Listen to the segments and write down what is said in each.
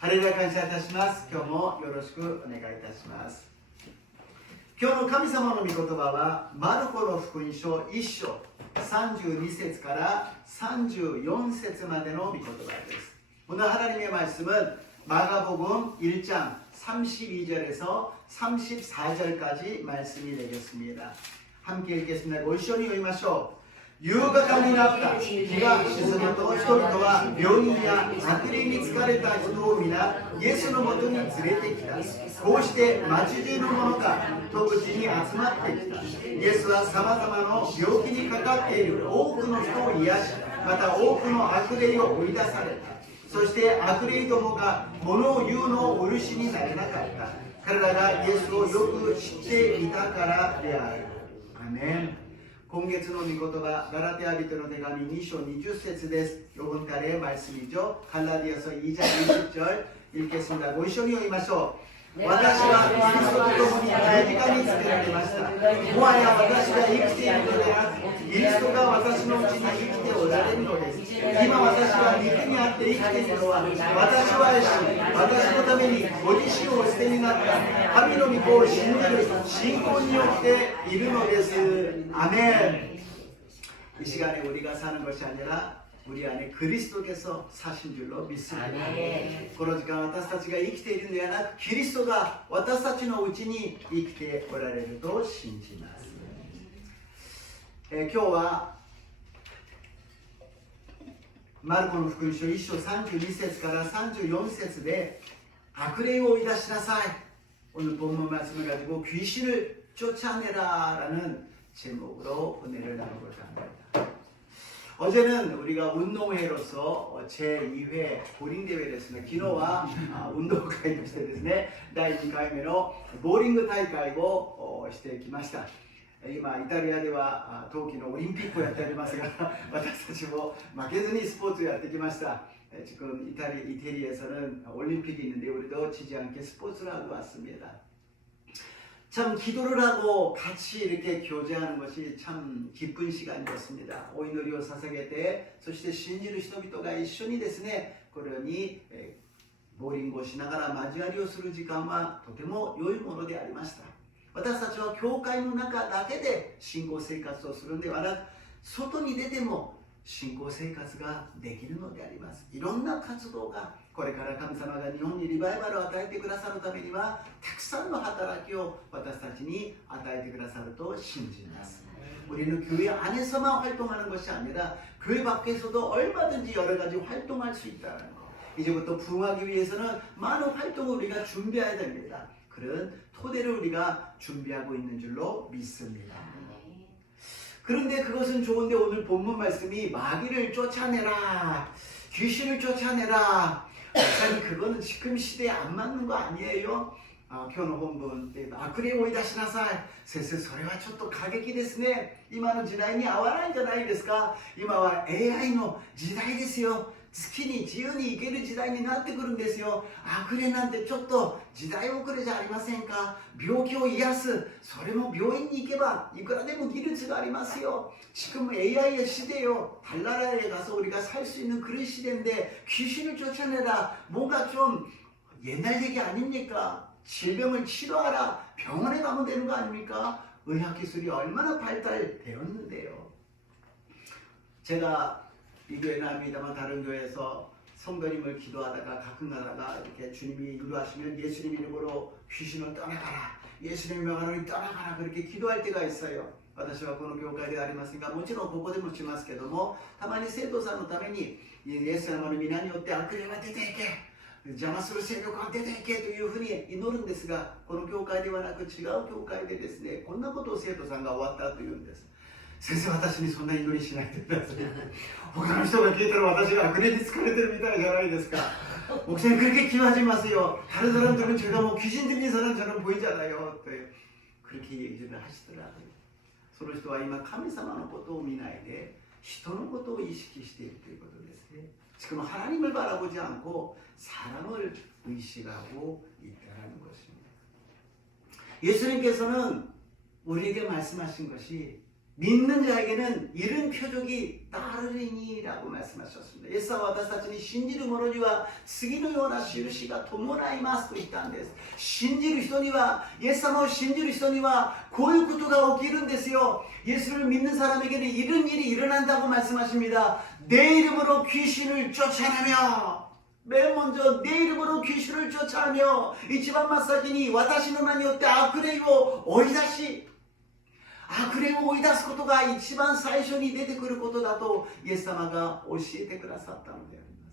ハレルヤ感謝いたします。今日もよろしくお願いいたします。今日の神様の御言葉はマルコの福音書1章32節から34節までの御言葉です. 오늘 하나님의 말씀은 마가복음 1장 32절에서 34절까지 말씀이 되겠습니다. 함께 읽겠습니다. 고시원이 읽마쇼. 夕方になった。日が沈むと人々は病人や悪霊に疲れた人を皆イエスのもとに連れてきた。こうして町中の者が戸口に集まってきた。イエスはさまざまな病気にかかっている多くの人を癒し、また多くの悪霊を追い出された。そして悪霊どもが物を言うのをお許しになれなかった。彼らがイエスをよく知っていたからである。アメン。今月の御言葉、ガラテヤ人の手紙2章20節です。요번달의 말씀이죠. 갈라디아서 2장 20절 읽겠습니다. 고이쇼니 읽마쇼. 私はキリストと共に十字架につけられました。もはや私が生きているのでなく、キリストが私のうちに生きておられるのです。今私は肉にあって生きているのは、私を愛し、私のためにご自身をお捨てになった神の御子を信じる信仰によっているのです。アメン。이 시간에 우리가 사는 것이 아니라 우리 안에 그리스도께서 사신 줄로 믿습니다. 그러니까 私たちが生きているのではなく、キリストが私たちのうちに生きておられると信じます。今日はマルコの福音書1章32節から34節で悪霊を追い出しなさい. 오늘 본문 말씀을 가지고 귀신을 쫓아내라라는 제목으로 은혜를 나누고자 합니다. 어제는 우리가 운동회로서 제2회 보링 대회를 했습니다. 기노와 운동会としてですね、第2回目のボーリング大会をしてきました。今イタリアでは冬季のオリンピックをやっておりますが、私たちも負けずにスポーツをやってきました. 지금 이태리에서는 올림픽이 있는데 우리도 지지 않게 스포츠를 하고 왔습니다. 참 기도를 하고 같이 이렇게 교제하는 것이 참 기쁜 시간이었습니다. 오이노리오 사사게 때, そして信じる人々が一緒にですね、これにボーリングをしながら交わりをする時間はとても良いものでありました。私たちは教会の中だけで信仰生活をするのではなく、外に出ても信仰生活ができるのであります。いろんな活動がこれから神様が日本にリバイバルを与えてくださるためにはたくさんの働きを私たちに与えてくださると信じます。 우리는 교회 안에서만 활동하는 것이 아니라 교회 밖에서도 얼마든지 여러 가지 활동할 수 있다는 것. 이제부터 부흥하기 위해서는 많은 활동을 우리가 준비해야 됩니다. 그런 토대를 우리가 준비하고 있는 줄로 믿습니다. 그런데 그것은 좋은데 오늘 본문 말씀이 마귀를 쫓아내라, 귀신을 쫓아내라. 아니 그거는 지금 시대에 안 맞는 거 아니에요? 今日の本文で悪霊を追い出しなさい。先生、それはちょっと過激ですね。今の時代に合わないんじゃないですか。今は AI の時代ですよ。好きに自由に生ける時代になってくるんですよ。悪霊なんてちょっと時代遅れじゃありませんか。病気を癒す、それも病院に行けばいくらでも技術がありますよ。 지금 AI의 시대요. 달나라에 가서 우리가 살 수 있는 그런 시대인데 귀신을 쫓아내라. 뭔가 좀 옛날 얘기 아닙니까? 질병을 치료하라. 병원에 가면 되는 거 아닙니까? 의학기술이 얼마나 발달되었는데요. 제가 이 교회는 아닙니다만 다른 교회에서 성도님을 기도하다가 가끔 가다가 이렇게 주님이 인도하시면 예수님 이름으로 귀신을 떠나가라. 예수님 명하노니 떠나가라. 그렇게 기도할 때가 있어요. 私はこの教会ではありませんが、もちろんここでもしますけども、たまに生徒さんのためにイエス様の皆によって悪霊が出ていけ、邪魔する勢力が出ていけというふうに祈るんですが、この教会ではなく違う教会でですね、こんなことを生徒さんが終わったと言うんです。先生、私にそんな祈りしないでください。他の人が聞いたら私が悪霊に疲れてるみたいじゃないですか。 목사님 그렇게 기도하지 마세요. 다른 사람들은 제가 뭐 귀신 들린 사람처럼 보이잖아요. 그렇게 얘기를 하시더라고요. その人は今神様のことを見ないで人のことを意識しているということですね。 지금 하나님을 바라보지 않고 사람을 의식하고 있다는 것입니다. 예수님께서는 우리에게 말씀하신 것이 믿는 자에게는 이런 표적이 따르리니라고 말씀하셨습니다. 예수와 私たちに信じる者には次のような印が伴いますと言ったんです。信じる人には、イエス様を信じる人にはこういうことが起きるんですよ. 예수를 믿는 사람에게는 이런 일이 일어난다고 말씀하십니다. 내 이름으로 귀신을 쫓아내며, 맨 먼저 내 이름으로 귀신을 쫓아내며 이치반 마사지니 와타시노名によって悪霊を追い出し、悪霊を追い出すことが一番最初に出てくることだとイエス様が教えてくださったのでありま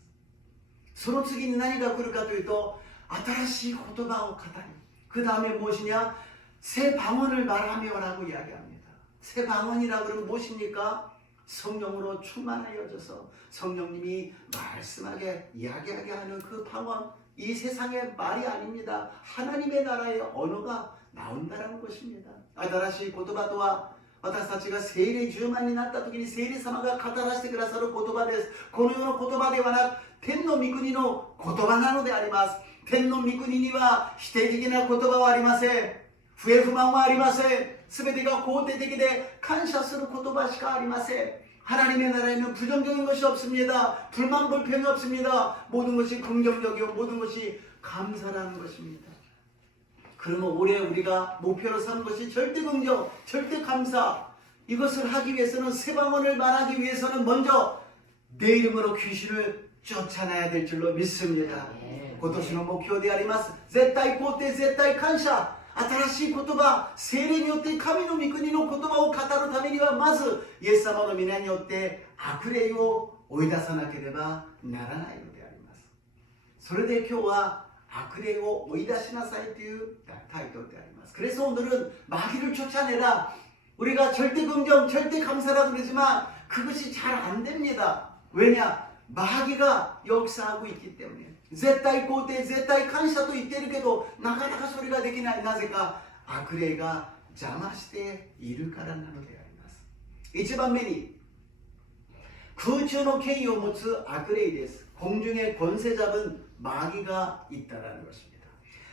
す。その次に何が来るかというと、新しい言葉を語り、그 다음에 무엇이냐? 새 방언을 말하며라고 이야기합니다. 새 방언이라고 그러면 무엇입니까? 성령으로 충만하여져서 성령님이 말씀하게 이야기하게 하는 그 방언, 이 세상의 말이 아닙니다. 하나님의 나라의 언어가 나온다라는 것입니다. 新しい言葉とは、私たちが聖霊充満になった時に聖霊様が語らせてくださる言葉です。この世の言葉ではなく、天の御国の言葉なのであります。天の御国には否定的な言葉はありません。不平不満はありません。全てが肯定的で感謝する言葉しかありません。 하나님의 나라에는 부정적인 것이 없습니다. 불만 불평이 없습니다. 모든 것이 긍정적이고 모든 것이 감사라는 것입니다. 그러면 올해 우리가 목표로 삼은 것이 절대 긍정, 절대 감사. 이것을 하기 위해서는 새 방언을 말하기 위해서는 먼저 내 이름으로 귀신을 쫓아내야 될 줄로 믿습니다. 今年の目標であります。絶対肯定、絶対感謝。 新しい言葉、聖霊によって神の御国の言葉を語るためにはまずイエス様の皆によって悪霊を追い出さなければならないのであります。それで今日は悪霊を追い出しなさいというタイトルであります。 그래서 오늘은 마귀를 쫓아내라. 우리가 절대 긍정, 절대 감사라고 그러지만 그것이 잘 안 됩니다. 왜냐? 마귀가 역사하고 있기 때문에. 絶対肯定、絶対感謝と言っているけど、なかなかそれができない。なぜか悪霊が邪魔しているからなのであります。一番目に、空中の権威を持つ悪霊です。 공중에 권세 잡은 마귀가 있다라는 것입니다.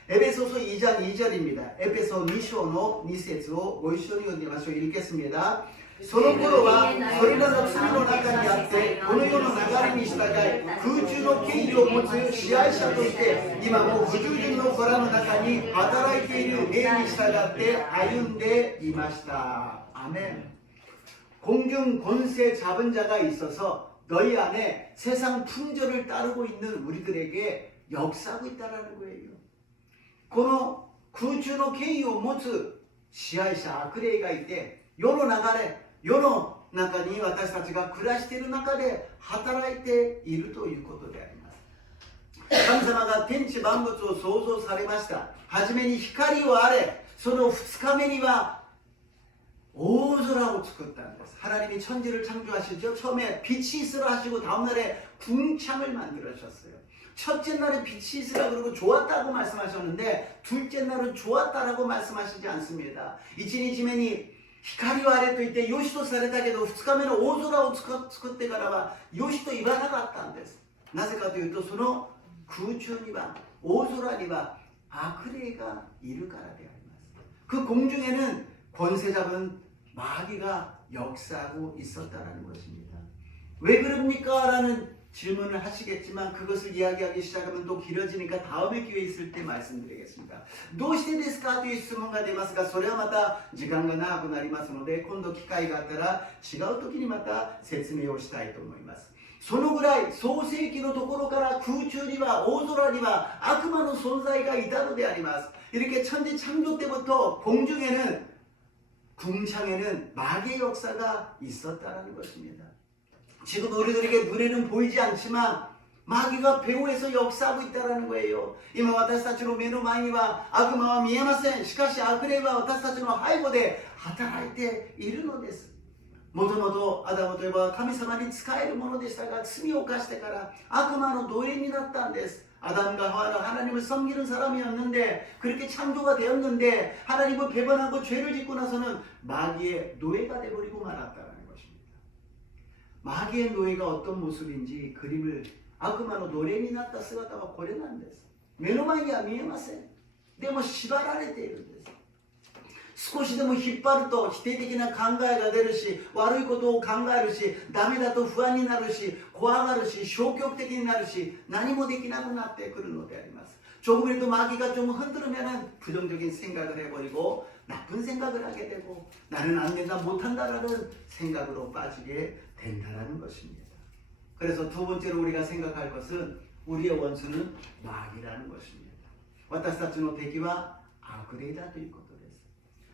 에베소서 2장 2절입니다. 에베소 2章の2節をご一緒に読んでみましょう。 읽겠습니다. その頃はそれらの罪の中にあってこの世の流れに従い空中の権威を持つ支配者として今も不従順の子らの中に働いている霊に従って歩んでいました。아멘. 공중 권세 잡은 자가 있어서 너희 안에 세상 풍조를 따르고 있는 우리들에게 역사하고 있다라는 거예요. この空中の権威を持つ支配者悪霊がいて世の流れ世の中に私たちが暮らしている中で働いているということであります。神様が天地万物を創造されました。はじめに光をあれ、その2日目には大空を作ったんです。 하나님이 천지를 창조하시죠. 처음에 빛이 있으라 하시고 다음날에 궁창을 만들으셨어요. 첫째 날에 빛이 있으라 그러고 좋았다고 말씀하셨는데 둘째 날은 좋았다라고 말씀하시지 않습니다. 1日目に光をあれと言ってよしとされたけど2日目の大空を作ってからはよしと言わなかったんです。なぜかというとその空中には大空には悪霊がいるからであります。 그 공중에는 권세 잡은 마귀가 역사하고 있었다는 것입니다. 왜 그럽니까? 라는 질문을 하시겠지만 그것을 이야기하기 시작하면 또 길어지니까 다음에 기회 있을 때 말씀드리겠습니다. どうしてですかという質問が出ますがそれはまた時間が長くなりますので今度機会があったら違う時にまた説明をしたいと思います。そのぐらい創世記のところから空中には大空には悪魔の存在がいたのであります。 이렇게 천지 창조 때부터 공중에는 궁창에는 마귀의 역사가 있었다는 것입니다. 지금 우리들에게 눈에는 보이지 않지만 마귀가 배후에서 역사하고 있다는 거예요. 今私たちの目の前には悪魔は見えません。しかし悪霊は私たちの背後で働いているのです。もともとアダムといえば神様に仕えるものでしたが罪を犯してから悪魔の奴隷になったんです。 아담과 하와는 하나님을 섬기는 사람이었는데 그렇게 창조가 되었는데 하나님을 배반하고 죄를 짓고 나서는 마귀의 노예가 되어버리고 말았다는 것입니다. 마귀의 노예가 어떤 모습인지 그림을悪魔の奴隷になった姿はこれなんです。目の前には見えません。でも縛られているんです。少しでも引っ張ると否定的な考えが出るし、悪いことを考えるし、ダメだと不安になるし、怖がるし、消極的になるし、何もできなくなってくるのであります。 조금이라도 마귀가 좀 흔들으면 부정적인 생각을 해버리고 나쁜 생각을 하게 되고 나는 안 된다 못한다라는 생각으로 빠지게 된다는 것입니다. 그래서 두 번째로 우리가 생각할 것은 우리의 원수는 마귀라는 것입니다. 私たちの敵は悪霊だということです。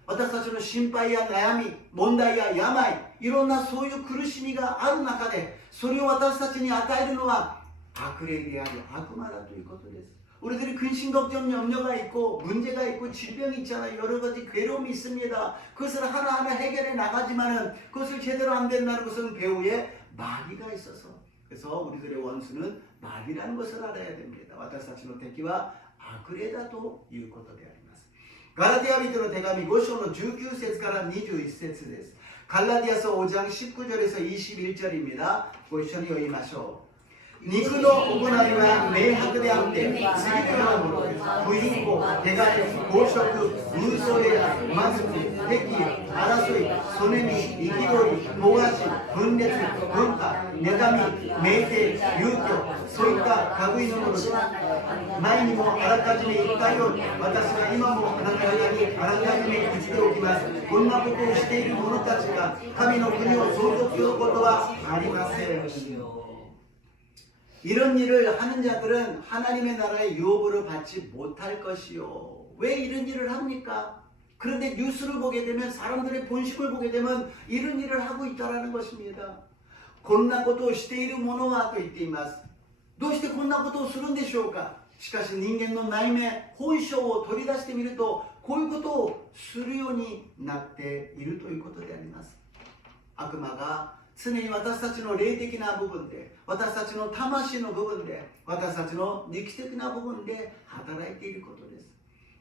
私たちの心配や悩み、問題や病、いろんなそういう苦しみがある中で、それを私たちに与えるのは悪霊であり悪魔だということです。 우리들이 근심, 걱정, 염려가 있고 문제가 있고 질병이 있잖아요. 여러 가지 괴로움이 있습니다. 그것을 하나하나 해결해 나가지만은 그것을 제대로 안 된다는 것은 배후에 마귀가 있어서, 그래서 우리들의 원수는 마귀라는 것을 알아야 됩니다. 私たちの敵は悪霊だということであります。ガラテヤ人の手紙5章の19節から21節です。 갈라디아서 5장 19절에서 21절입니다. ご一緒に読みましょう。 肉の行いは明白であって次のようなものです。不貧困、手軽、暴食、紛争である、貧しく、敵意、争い、そねみ、憤り、もがし、分裂、分化、妬み、酩酊、遊興、そういった類のものです。前にもあらかじめ言ったように、私は今もあなた方にあらかじめ言っておきます。こんなことをしている者たちが神の国を相続することはありません。 이런 일을 하는 자들은 하나님의 나라의 유업으로 받지 못할 것이요. 왜 이런 일을 합니까? 그런데 뉴스를 보게 되면, 사람들의 본심을 보게 되면 이런 일을 하고 있다는 것입니다. こんなことをしている者はと言っています。どうしてこんなことをするんでしょうか。しかし人間の内面、本性を取り出してみると、こういうことをするようになっているということであります。悪魔が 常に私たちの霊的な部分で、私たちの魂の部分で、私たちの肉的な部分で働いていることです。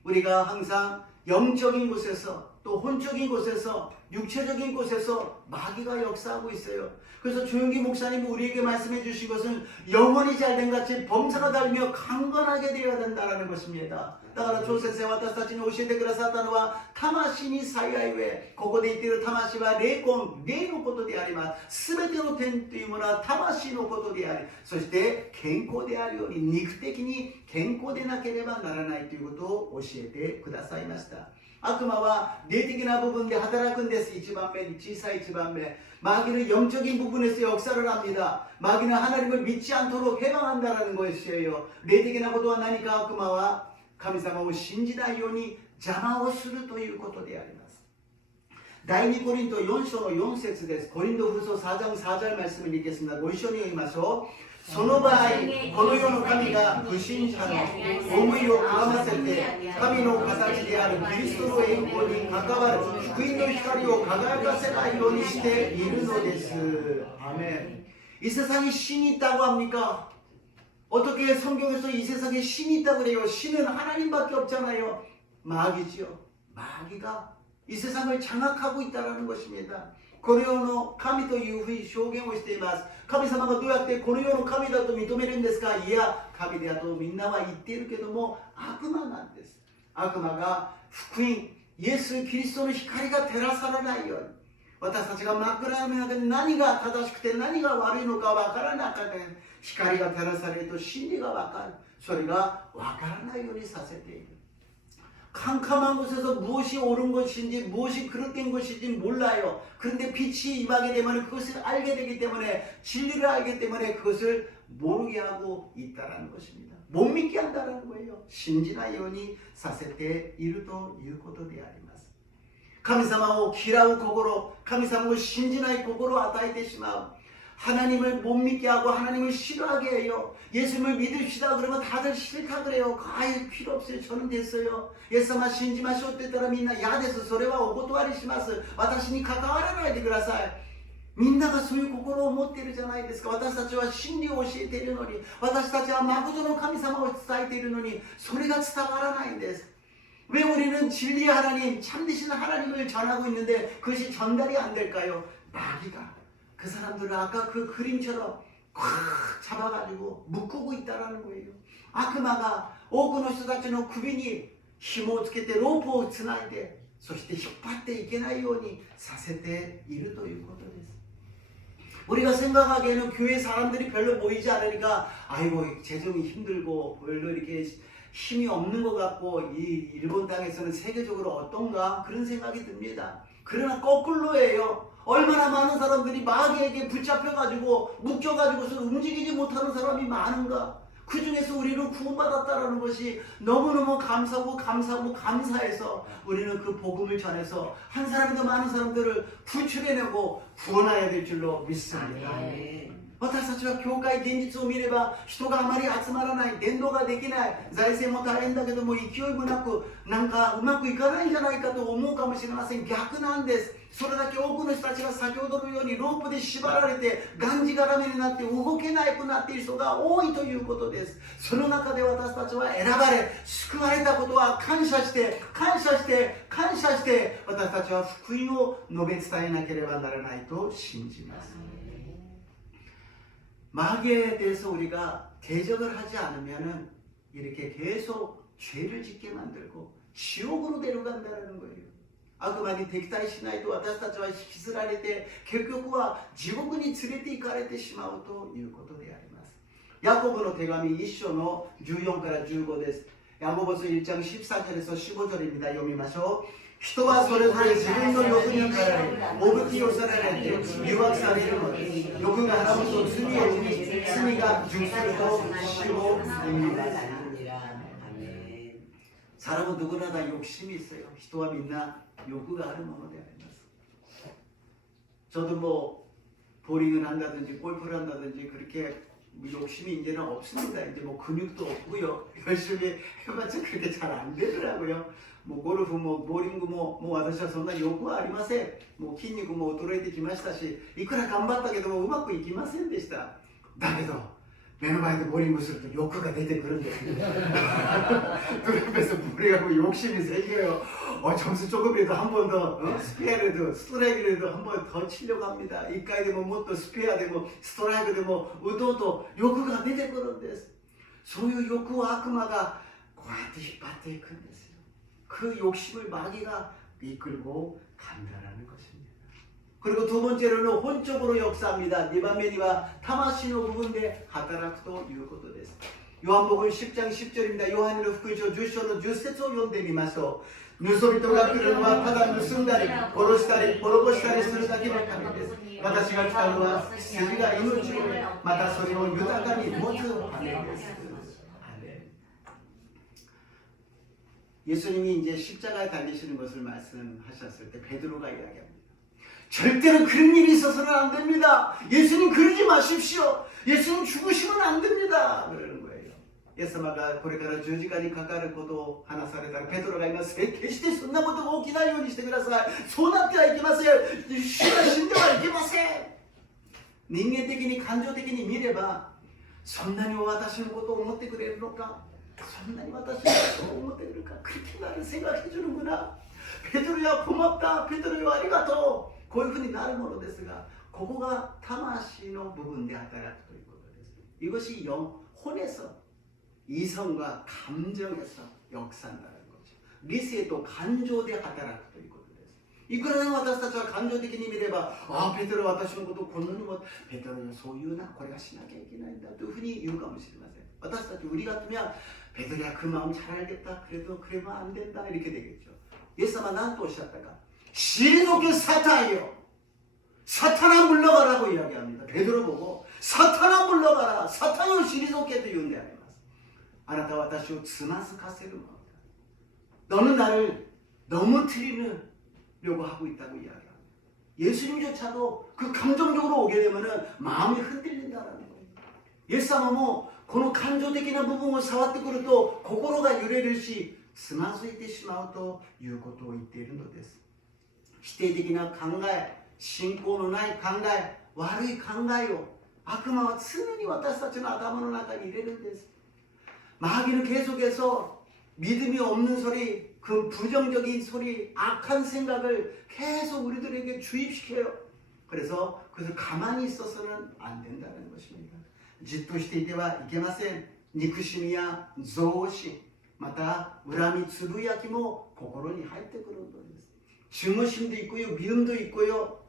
우리가 항상 영적인 곳에서 또 혼적인 곳에서 육체적인 곳에서 마귀가 역사하고 있어요. 그래서 조용기 목사님이 우리에게 말씀해 주신 것은 영혼이 잘된 같이 범사가 달며 강건하게 되어야 된다는 것입니다. だから長先生は私たちに教えてくださったのは、魂に幸い上、ここで言っている魂は霊魂、霊のことであります。すべての点というものは魂のことであり、そして健康であるように肉的に健康でなければならないということを教えてくださいました。 悪魔は霊的な部分で働くんです。一番目に小さい一番目。 마귀는 영적인 부분에서 역사를 합니다. 마귀는 하나님을 믿지 않도록 해방한다는 것이에요.霊的なことは何か。悪魔は神様を信じないように邪魔をするということであります。 第2コリント4章の4節です。コリントフ書4장 4절 말씀을 읽겠습니다. ご一緒に読みましょう。 その場合、この世の神が不信者の思いをくらませて、神の形であるキリストの栄光に関わる福音の光を輝かせないようにしているのです。アメン。 이 세상에 신이 있다고 합니까? 어떻게 성경에서 이 세상에 신이 있다고 그래요? 신은 하나님밖에 없잖아요. 마귀지요. 마귀가 이 세상을 장악하고 있다는 것입니다. この世の神というふうに表現をしています。神様がどうやってこの世の神だと認めるんですか。いや、神だとみんなは言っているけども悪魔なんです。悪魔が福音、イエス・キリストの光が照らされないように、私たちが真っ暗闇の中で何が正しくて何が悪いのか分からなかった。光が照らされると真理が分かる。それが分からないようにさせている。 캄캄한 곳에서 무엇이 옳은 것인지 무엇이 그릇된 것인지 몰라요. 그런데 빛이 임하게 되면 그것을 알게 되기 때문에, 진리를 알기 때문에 그것을 모르게 하고 있다는 것입니다. 못 믿게 한다는 거예요. 信じないようにさせているということであります。 神様を嫌う心、神様を信じない心を与えてしまう。 하나님을 못 믿게 하고 하나님을 싫어하게 해요. 예수님을 믿읍시다 그러면 다들 싫다 그래요. 아예 필요 없어요. 저는 됐어요. 예수만 신지 마시오って言ったらみんな嫌です。それはお断りします。私に関わらないでください。みんながそういう心を持っているじゃないですか。私たちは真理を教えているのに、私たちは誠の神様を伝えているのに、それが伝わらないんです。 왜 우리는 진리의 하나님, 참되신 하나님을 전하고 있는데 그것이 전달이 안 될까요? 마귀가 그 사람들을 아까 그 그림처럼 꽉 잡아가지고 묶고 있다라는 거예요. 악마가 多くの人たちの首に紐をつけてロープをつないでそして引っ張っていけないようにさせているということです。 우리가 생각하기에는 교회 사람들이 별로 모이지 않으니까 아이고 재정이 힘들고 별로 이렇게 힘이 없는 것 같고 이 일본 땅에서는 세계적으로 어떤가 그런 생각이 듭니다. 그러나 거꾸로예요. 얼마나 많은 사람들이 마귀에게 붙잡혀가지고 묶여가지고서 움직이지 못하는 사람이 많은가. 그 중에서 우리는 구원받았다는 것이 너무너무 감사하고 감사해서 우리는 그 복음을 전해서 한 사람도 많은 사람들을 구출해내고 구원해야 될 줄로 믿습니다. 私たちは教会現実を見れば人があまり集まらない、伝道ができない、財政も大変だけども勢いもなくなんかうまくいかないんじゃないかと思うかもしれません。逆なんです。それだけ多くの人たちが先ほどのようにロープで縛られてがんじがらめになって動けなくなっている人が多いということです。その中で私たちは選ばれ救われたことは感謝して私たちは福音を述べ伝えなければならないと信じます。 마귀에 대해서 우리가 대적을 하지 않으면은 이렇게 계속 죄를 짓게 만들고 지옥으로 데려간다는 거예요. 悪魔に敵対しないと私たちは引きずられて結局は地獄に連れて行かれてしまうということであります。ヤコブの手紙1章の14から15です。ヤコブ書1장 14절에서 15절입니다. 読みましょう。 人はそれぞれ自分の欲に駆られ、おぶき寄せられて誘惑されるのです。欲がはらむと罪を生み、罪が熟すると死を生みます。 사람은 누구나 다 욕심이 있어요. 人はみんな欲があるものであります。 저도 뭐 보링을 한다든지 골프를 한다든지 그렇게 욕심이 이제는 없습니다. 이제 뭐 근육도 없고요. 열심히 해봤자 그렇게 잘 안 되더라고요. 뭐ゴルフもボーリングももう私はそんな欲はありません。もう筋肉も衰えてきましたし、いくら頑張ったけどもうまくいきませんでした。だけど目の前でボーリングすると欲が出てくるんです。그러면서 우리가 뭐 욕심이 생겨요. 점수 조금이라도 한 번 더 스페어라도 스트라이크라도 한 번 더 치려고 합니다. 1回でももっとスペアでもストライクでもうとうと欲が出てくるんです。そういう欲を悪魔がこうやって引っ張っていくんですよ。 그 욕심을 마귀가 이끌고 간다라는 것입니다. 그리고 두 번째로는 혼적으로 역사합니다. 니바메니와 타마시노 부분で働くということです。 요한복음 10장 10절입니다. 요한의福音書 10章の10節を読んでみましょう。盗人が来るのはただ盗んだり殺したり滅ぼしたりするだけのためです。私が来たのは羊が命をまたそれを豊かに持つためです。 예수님이 이제 십자가에 달리시는 것을 말씀하셨을 때 베드로가 이야기합니다. 절대로 그런 일이 있어서는 안 됩니다. 예수님 그러지 마십시오. 예수님 죽으시면 안 됩니다. 그러는 거예요. 예수마가 これから十字架にかかることを話されたらベドロがいます。決してそんなことが起きないようにしてください。そうなってはいけません。主が死んではいけません。人間的に感情的に見ればそんなに私のことを思ってくれるのか そんなに私はそう思っているか 그렇게 나를 생각해 주는구나. 베드로야 고맙다. 베드로야 아리가토. こういうふうになるものですがここが魂の部分で働くということです。 이것이 영혼에서 이성과 감정에서 역사한다는 거죠. 리스에도 간조대働くということです。 いくらでも私たちは感情的に見ればああベドロは私のことをこんなにもベドロはそういうなこれがしなきゃいけないんだというふうに言うかもしれません。 私たち 우리 같으면 베드로야 그 마음 잘 알겠다. 그래도 그러면 안 된다. 이렇게 되겠죠. 예수님은 난또 오셨다가 시리노게 사탄이요. 사탄아 물러가라고 이야기합니다. 베드로 보고 사탄아 물러가라. 사탄이요 시리노게도 윤대하리마스. 아나타 와타시오 스마스카세르. 너는 나를 넘어뜨리려고 하고 있다고 이야기합니다. 예수님조차도 그 감정적으로 오게 되면은 마음이 흔들린다라는 거예요. 예수님은 뭐 この感情的な部分を触ってくると心が揺れるしつまずいてしまうということを言っているのです。否定的な考え、信仰のない考え、悪い考えを悪魔は常に私たちの頭の中に入れるんです。 마귀는 계속해서 믿음이 없는 소리, 그 부정적인 소리, 악한 생각을 계속 우리들에게 주입시켜요. 그래서 그것을 가만히 있어서는 안 된다는 것입니다. じっとしていてはいけません。憎しみや憎悪心、また恨みつぶやきも心に入ってくるのです。 증오심도 있고요, 미움도 있고요,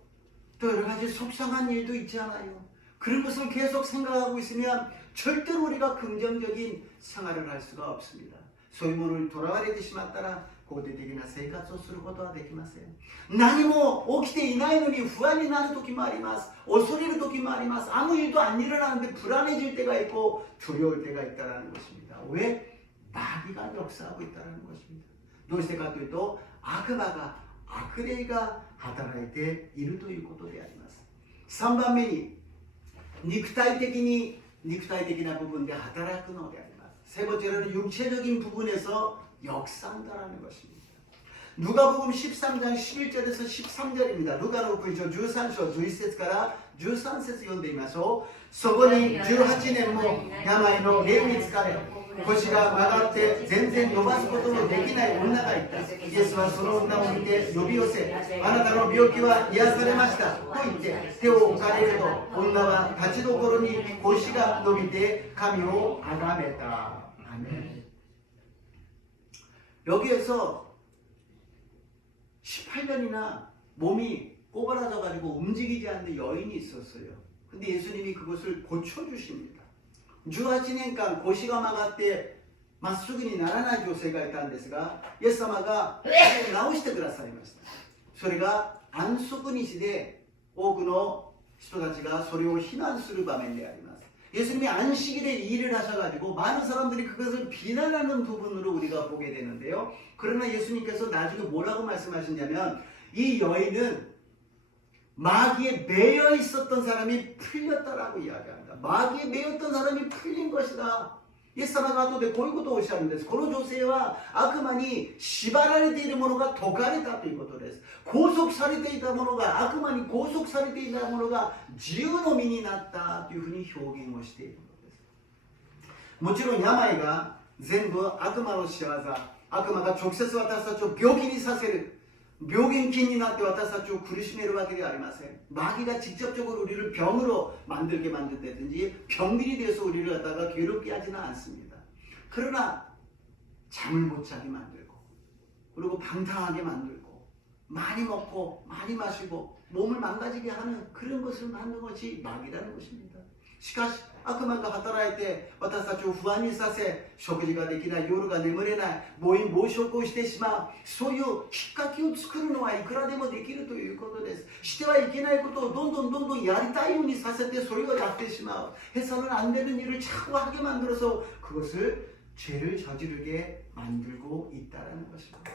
또 여러 가지 속상한 일도 있지 않아요. 그런 것을 계속 생각하고 있으면 절대로 우리가 긍정적인 생활을 할 수가 없습니다. そういうものにとらわれてしまったら肯定的な生活をすることはできません。何も起きていないのに不安になる時もあります。恐れる時もあります。 아무 일도 안 일어나는데 불안해질 때가 있고 두려울 때가 있다는 것입니다. 왜? 마귀가 역사하고 있다는 것입니다. どうしてかというと悪魔が悪霊が働いているということであります。3番目に肉体的な部分で働くのであります。세 번째로는 육체적인 부분에서 역사한다라는 것입니다. 누가복음 13장 11절에서 13절입니다. 누가복음 13章11節から13節読んでみましょう。そこに18年も病の霊に疲れ腰が曲がって全然伸ばすことのできない女がいた。イエスはその女を見て呼び寄せ、あなたの病気は癒されましたと言って手を置かれると、女は立ちどころに腰が伸びて神を崇めた。 아멘. 여기에서 18년이나 몸이 꼬부라져 가지고 움직이지 않는 여인이 있었어요. 근데 예수님이 그것을 고쳐주십니다. 18年間腰が曲がってまっすぐにならない女性がいたんですが、イエス様が直してくださいました。それが安息日で多くの人たちがそれを非難する場面であります。 예수님이 안식일에 일을 하셔가지고 많은 사람들이 그것을 비난하는 부분으로 우리가 보게 되는데요. 그러나 예수님께서 나중에 뭐라고 말씀하시냐면 이 여인은 마귀에 매여 있었던 사람이 풀렸다라고 이야기합니다. 마귀에 매였던 사람이 풀린 것이다. イエス様が後でこういうことをおっしゃるんです。この女性は悪魔に縛られているものが解かれたということです。拘束されていたものが、悪魔に拘束されていたものが自由の身になったというふうに表現をしているのです。もちろん病が全部悪魔の仕業、悪魔が直接私たちを病気にさせる、病原菌になって私たちを苦しめるわけではありません。 마귀가 직접적으로 우리를 병으로 만들게 만든다든지 병들이 되어서 우리를 갖다가 괴롭게 하지는 않습니다. 그러나 잠을 못 자게 만들고 그리고 방탕하게 만들고 많이 먹고 많이 마시고 몸을 망가지게 하는 그런 것을 만든 것이 마귀라는 것입니다. しかし悪魔が働いて私たちを不安にさせ食事ができない夜が眠れない暴飲暴食をしてしまうそういうきっかけを作るのはいくらでもできるということです。してはいけないことをどんどんやりたいようにさせてそれをやってしまう 해서는 안 되는 일을 자꾸 하게 만들어서 그것을 죄를 저지르게 만들고 있다는 것입니다.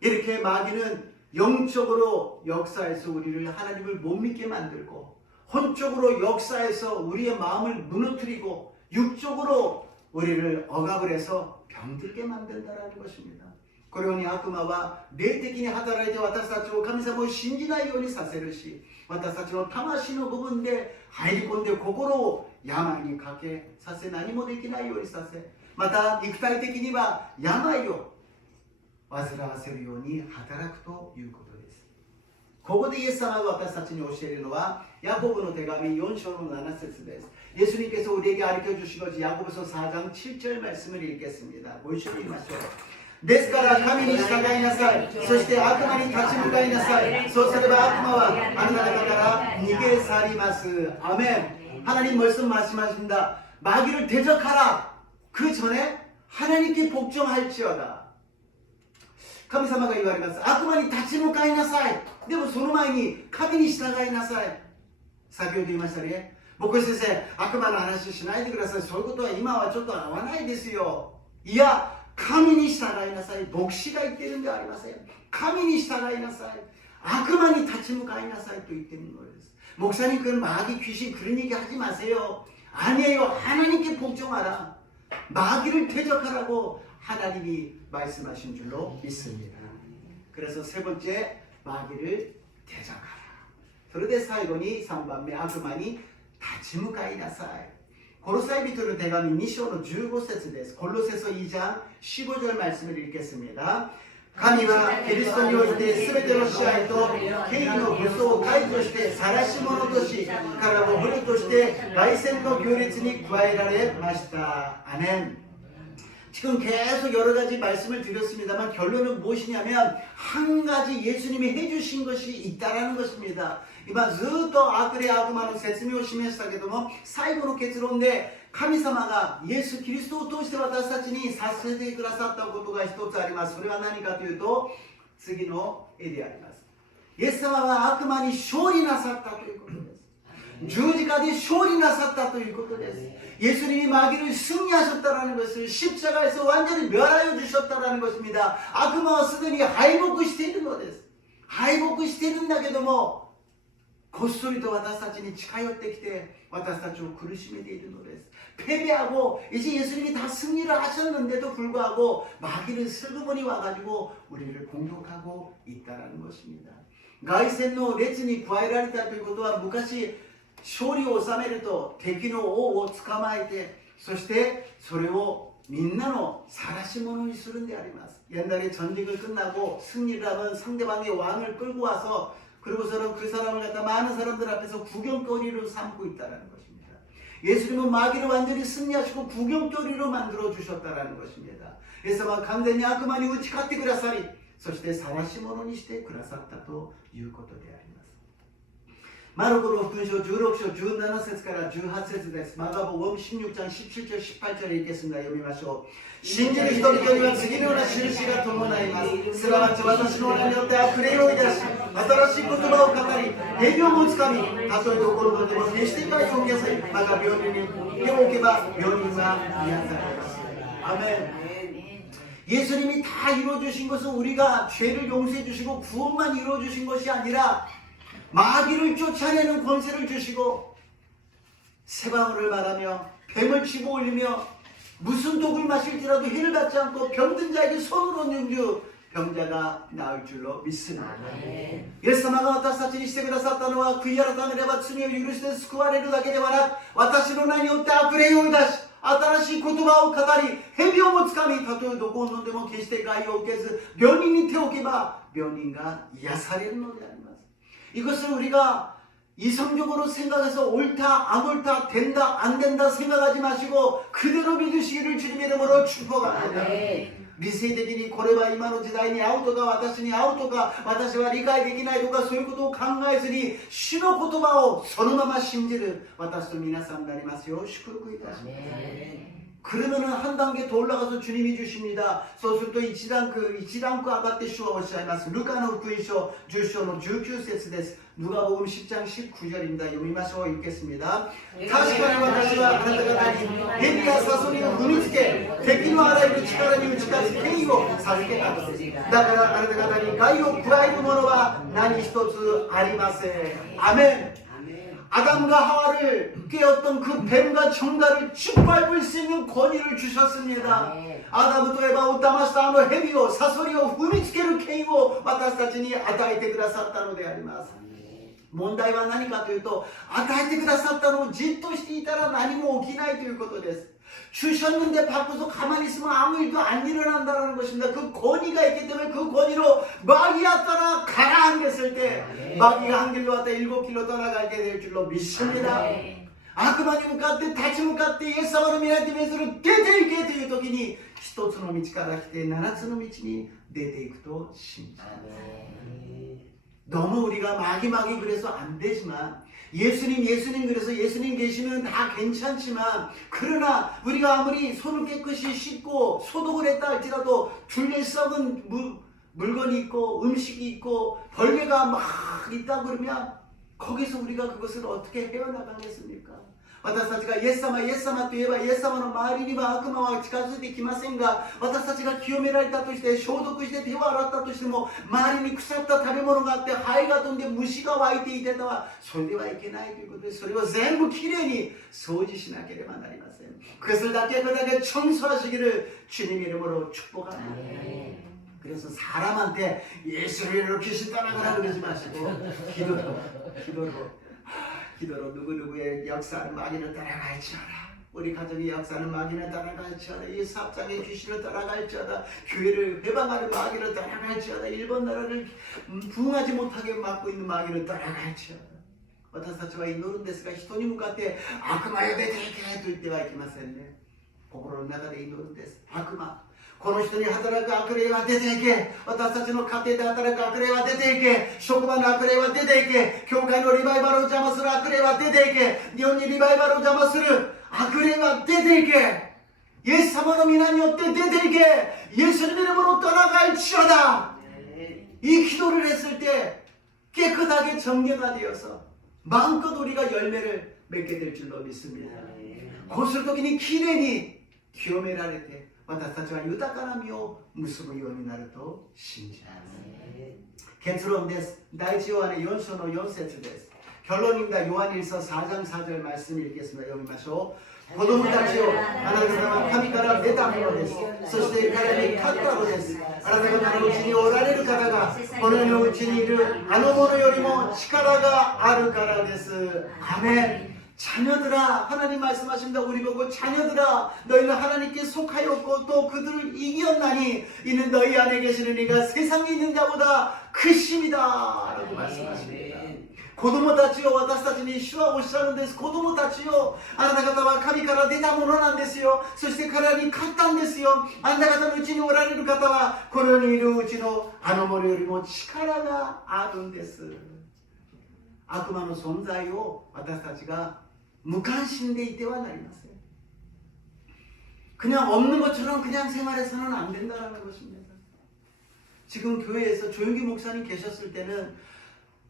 이렇게 마귀는 영적으로 역사해서 우리를 하나님을 못 믿게 만들고 혼적으로 역사해서 우리의 마음을 무너뜨리고 육적으로 우리를 억압을 해서 병들게 만든다는 것입니다. このように悪魔は霊的に働いて私たちを神様を信じないようにさせるし、私たちの魂の部分で入り込んで心を病にかけさせ何もできないようにさせ、また肉体的には病を煩わせるように働くということです。ここでイエス様が私たちに教えるのはヤコブの手紙4章の7節です。 예수님께서 우리에게 가르쳐주신 것이 야고보서 4장 7절 말씀을 읽겠습니다. 모이시고 읽으시죠. ですから神に従いなさい。そして悪魔に立ち向かいなさい。そうすれば悪魔はあなた方から逃げ去ります。아멘. 하나님 말씀하십니다. 마귀를 대적하라. 그 전에 하나님께 복종할지어다. 神様が言われます。悪魔に立ち向かいなさい。でもその前に神に従いなさい。先ほど言いましたね。牧師先生、悪魔の話しないでください。そういうことは今はちょっと合わないですよ。いや、神に従いなさい。牧師が言っているんではありません。神に従いなさい。悪魔に立ち向かいなさいと言っているのです。 목사님 그런 마귀 귀신 그런 얘기 하지 마세요. 아니에요. 하나님께 복종하라. 마귀를 대적하라고 하나님이 말씀하신 줄로 믿습니다. 그래서 세 번째 마귀를 대적하라. それで最後に3番目悪魔に立ち向かいなさい。コロサイ人の手紙2章の15節です。골로새서 2장 15절 말씀을 읽겠습니다. 神はキリストにおいて全ての支配と権威の武装を解除して晒し者とし彼を捕虜として凱旋の行列に加えられました。アメン。 지금 계속 여러 가지 말씀을 드렸습니다만 결론은 무엇이냐면 한 가지 예수님이 해주신 것이 있다라는 것입니다. 今ずっと悪霊悪魔の説明をしましたけども、最後の結論で神様がイエス・キリストを通して私たちにさせてくださったことが一つあります。それは何かというと、次の絵であります。イエス様は悪魔に勝利なさったということです。十字架で勝利なさったということです。 예수님이 마귀를 승리하셨다라는 것을 십자가에서 완전히 멸하여 주셨다라는 것입니다. 악마와 쓰더니敗北しているのです。敗北しているんだけども、こっそりと私たちに近寄ってきて私たちを苦しめているのです。 패배하고 이제 예수님이 다 승리를 하셨는데도 불구하고 마귀는 슬그머니 와가지고 우리를 공격하고 있다라는 것입니다. 凱旋の列に加えられたということは、昔勝利を収めると敵の王を捕まえて、そしてそれをみんなの晒し者にするんであります。 옛날에 전쟁을 끝나고 승리를 하면 상대방의 왕을 끌고 와서 그리고서는 그 사람을 갖다 많은 사람들 앞에서 구경거리로 삼고 있다는 것입니다. 예수님은 마귀를 완전히 승리하시고 구경거리로 만들어 주셨다는 것입니다. 그래서完全に悪魔に打ち勝ってくださり、そして晒し者にしてくださったということであります。 マルコの福音書16章17節から18節です。マガボ5 16장 17절 18절에 읽겠습니다. 読みましょう。信じる人々には次のような印が伴います。すなわち私の名によって悪霊を追い出し、新しい言葉を語り、霊病もつかみ、たとえどころでも決して害を受けせ、また病人に手を置けば病人が癒されます。アメン。 예수님이 다 이루어주신 것은 우리가 죄를 용서해 주시고 구원만 이루어주신 것이 아니라 마귀를 쫓아내는 권세를 주시고 새방울을 말하며 뱀을 치고 올리며 무슨 독을 마실지라도 해를 받지 않고 병든 자에게 손을 얹는 주 병자가 나을 줄로 믿습니다. イエス様が私たちにしてくださったのは、悔い改めれば罪を許して救われるだけではなく、私の名によって悪霊を追い出し、新しい言葉を語り、蛇をもつかみ、たとえどこを飲んでも決して害を受けず、病人に手を置けば病人が癒されるのであります。 이것을 우리가 이성적으로 생각해서 옳다, 안 옳다, 된다, 안 된다 생각하지 마시고 그대로 믿으시기를 주님의 이름으로 축복합니다. 理性的にこれは今の時代に合うとか私に合うとか私は理解できないとかそういうことを考えずに主の言葉をそのまま信じる私と皆さんになりますよう祝福いたします。 그러면은 한 단계 더 올라가서 주님이 주십니다. そうすると一ランク上がって主はおっしゃいます。ルカの福音書10章の19節です。 누가복음 10장 19절입니다. 読みましょう。 읽겠습니다. 確かに私はあなた方に蛇やサソリを踏みつけ、敵のあらゆる力に打ち勝つ権威を授けたのです。だからあなた方に害を加えるものは何一つありません。アメン。 아담과 하와를 깨었던 그 뱀과 정갈을 짓밟을 수 있는 권위를 주셨습니다. 아담부터 에바を騙したあの蛇をサソリを踏みつける権威を私たちに与えてくださったのであります。 問題は何かというと、与えてくださったのをじっとしていたら何も起きないということです。 주셨는데 받고서 가만히 있으면 아무 일도 안 일어난다는 것입니다. 그 권위가 있기 때문에 그 권위로 마귀야 떠나 가라 했을 때 마귀가 한 길로 왔다 7길로 떠나가게 될 줄로 믿습니다. 악마니向かって立ち向かってイエス様の御手にする出ていけという時に一つの道から来て7つの道に出ていくと信じます。 너무 우리가 마귀 그래서 안 되지만 예수님 그래서 예수님 계시면 다 괜찮지만 그러나 우리가 아무리 손을 깨끗이 씻고 소독을 했다 할지라도 둘레 썩은 물건이 있고 음식이 있고 벌레가 막 있다 그러면 거기서 우리가 그것을 어떻게 헤어나가겠습니까? 私たちがイエス様といえばイエス様の周りには悪魔は近づいてきませんが私たちが清められたとして消毒して手を洗ったとしても周りに腐った食べ物があってハエが飛んで虫が湧いていてはそれではいけないということでそれを全部きれいに掃除しなければなりません。 그것을 다 깨끗하게 청소하시기를 주님의 이름으로 축복합니다. 그래서 사람한테 예수를 이렇게 따라가라 그러지 마시고 기도로 누구누구의 역사는 마귀를 따라갈지어다. 우리 가정의 역사는 마귀를 따라갈지어다. 이 사업장의 귀신을 따라갈지어다. 교회를 회방하는 마귀를 따라갈지어다. 일본 나라를 부흥하지 못하게 막고 있는 마귀를 따라갈지어다. 私たちは祈るんですが人に向かって悪魔よ出ていけと言ってはいけませんね。心の中で祈るんです。悪魔、この人に働く悪霊は出ていけ。私たちの家庭で働く悪霊は出ていけ。職場の悪霊は出ていけ。教会のリバイバルを邪魔する悪霊は出ていけ。日本にリバイバルを邪魔する悪霊は出ていけ。イエス様の皆によって出ていけ. 예수님으로 떠나갈지어다. 이 기도를 했을 때 깨끗하게 정리가 되어서 마음껏 우리가 열매를 맺게 될 줄로 믿습니다. こうするときにきれいに清められて私たちは豊かな実を結ぶようになると信じます。結論です。第一ヨハネ4章の4節です。 결론입니다. 요한일서 4장 4절 말씀 읽겠습니다. 읽으시죠. 子供たちをあなた方は神から出たものです。そして彼に勝ったのです。あなた方のうちにおられる方がこの世のうちにいるあの者よりも力があるからです。アメン。 자녀들아, 하나님 말씀하십니다. 우리 보고 자녀들아, 너희는 하나님께 속하였고 또 그들을 이겼나니 이는 너희 안에 계시는 이가 세상에 있는 자보다 크심이다 라고 말씀하십니다. 子供たちを私たちに主はおっしゃるんです。子供たちよ、あなた方は神から出たものなんですよ。そして彼に勝ったんですよ。あなた方のうちにおられる方はこの世にいるうちのあの者よりも力があるんです。悪魔の存在を私たちが 무관심돼 있대와 나리마세요. 그냥 없는 것처럼 그냥 생활해서는 안 된다는 것입니다. 지금 교회에서 조용기 목사님 계셨을 때는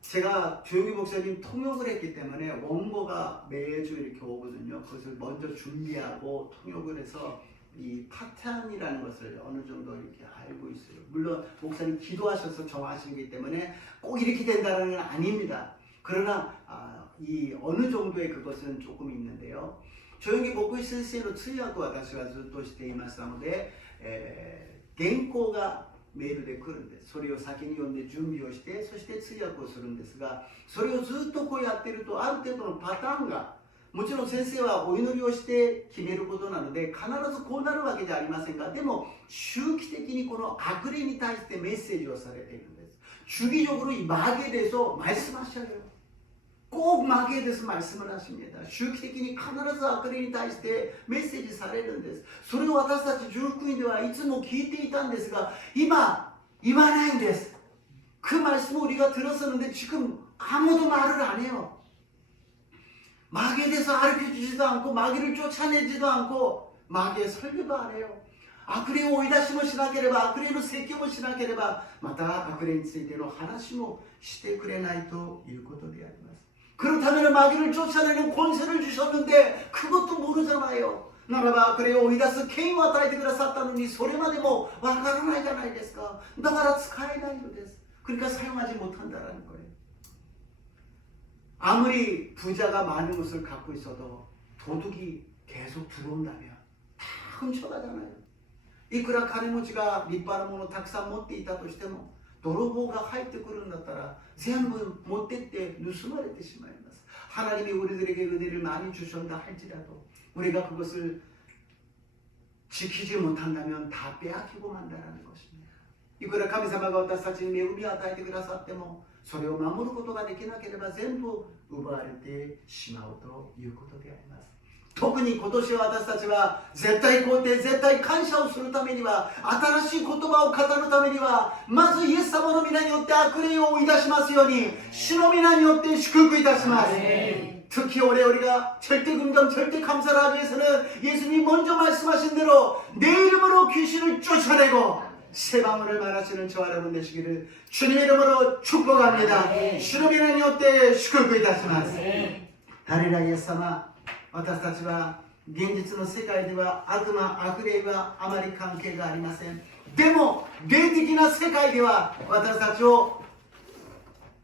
제가 조용기 목사님 통역을 했기 때문에 원고가 매주 이렇게 오거든요. 그것을 먼저 준비하고 통역을 해서 이 파탄이라는 것을 어느 정도 이렇게 알고 있어요. 물론 목사님 기도하셔서 정하시기 때문에 꼭 이렇게 된다는 건 아닙니다. 그러나 이 어느 정도의 그것은 조금 있는데요. 조용히 보고 있을 때로 틀려고私はずっとしていましたので、原稿がメールで来るんです。それを先に読んで準備をして、そして通訳をするんですが、それをずっとこうやってるとある程度のパターンが、もちろん先生はお祈りをして決めることなので必ずこうなるわけじゃありませんが、でも周期的にこの悪霊に対してメッセージをされているんです。 주기적으로 이 마귀에 대해서 말씀하셔요. 꼭 마귀에 대해서 말씀을 하십니다. 주기적인必ず悪霊に対してメッセージされるんです。それを私たち十福音ではいつも聞いていたんですが、今言わないんです。그 말씀을 우리가 들었었는데 지금 아무도 말을 안 해요. 마귀에 대해서 가르쳐주지도 않고 마귀를 쫓아내지도 않고 마귀의 설교도 안 해요. 悪霊を追い出しもしなければ、悪霊の説教もしなければ、また悪霊についての話もしてくれないということであります。 그렇다면 마귀를 쫓아내는 권세를 주셨는데 그것도 모르잖아요. 나라바 그래요 오이다스 케이와与えてくださったのにそれまでもわからないじゃないですか。だから使えないのです。 그러니까 사용하지 못한다라는 거예요. 아무리 부자가 많은 것을 갖고 있어도 도둑이 계속 들어온다면 다 훔쳐가잖아요. いくら金持ちが立派なものをたくさん持っていたとしても泥棒が入ってくるんだったら全部持ってって盗まれてしまいます。 하나님이 우리들에게 은혜를 많이 주셨다 할지라도 우리가 그것을 지키지 못한다면 다 빼앗기고 만다라는 것입니다. いくら神様が私たちに恵みを与えてくださってもそれを守ることができなければ全部奪われてしまうということであります。 特に今年は私たちは絶対肯定、絶対感謝をするためには新しい言葉を語るためにはまずイエス様の皆によって悪霊を追い出しますように主の皆によって祝福いたします。 특히 올해 우리가 절대 긍정, 절대 감사를 하기 위해서는 예수님이 먼저 말씀하신 대로 내 이름으로 귀신을 쫓아내고 새 방언을 말하시는 저와 여러분 되시기를 주님의 이름으로 축복합니다. 주님의 이름에よって祝福いたします。 하리라イエス様 私たちは現実の世界では悪魔、悪霊はあまり関係がありません。でも霊的な世界では私たちを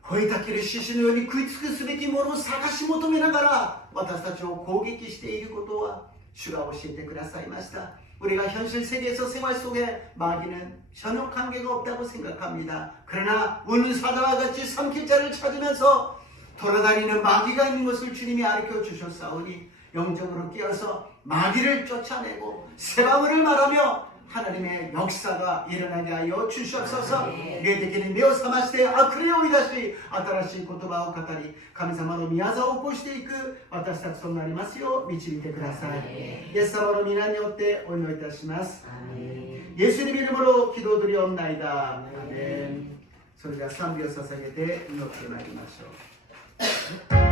吠えたける獅子のように食い尽くすべきものを探し求めながら私たちを攻撃していることは主が教えてくださいました。 우리가 현실 세계에서 생활 속에 마귀는 전혀 관계가 없다고 생각합니다. 그러나 운사자와 같이 삼킬자를 찾으면서 돌아다니는 마귀가 있는 것을 주님이 가르쳐 주셨사오니 영적으로 깨어서 마귀를 쫓아내고 새 방언을 말하며 하나님의 역사가 일어나게 하여 주시옵소서.霊的に目を覚まして悪霊を追い出し、新しい言葉を語り、神様の御業を起こしていく私たちとなりますよう導いてください。イエス様の皆によってお祈りいたします。예수님 이름으로 기도드리옵나이다. 아멘. それでは賛美を捧げて祈ってまいりましょう。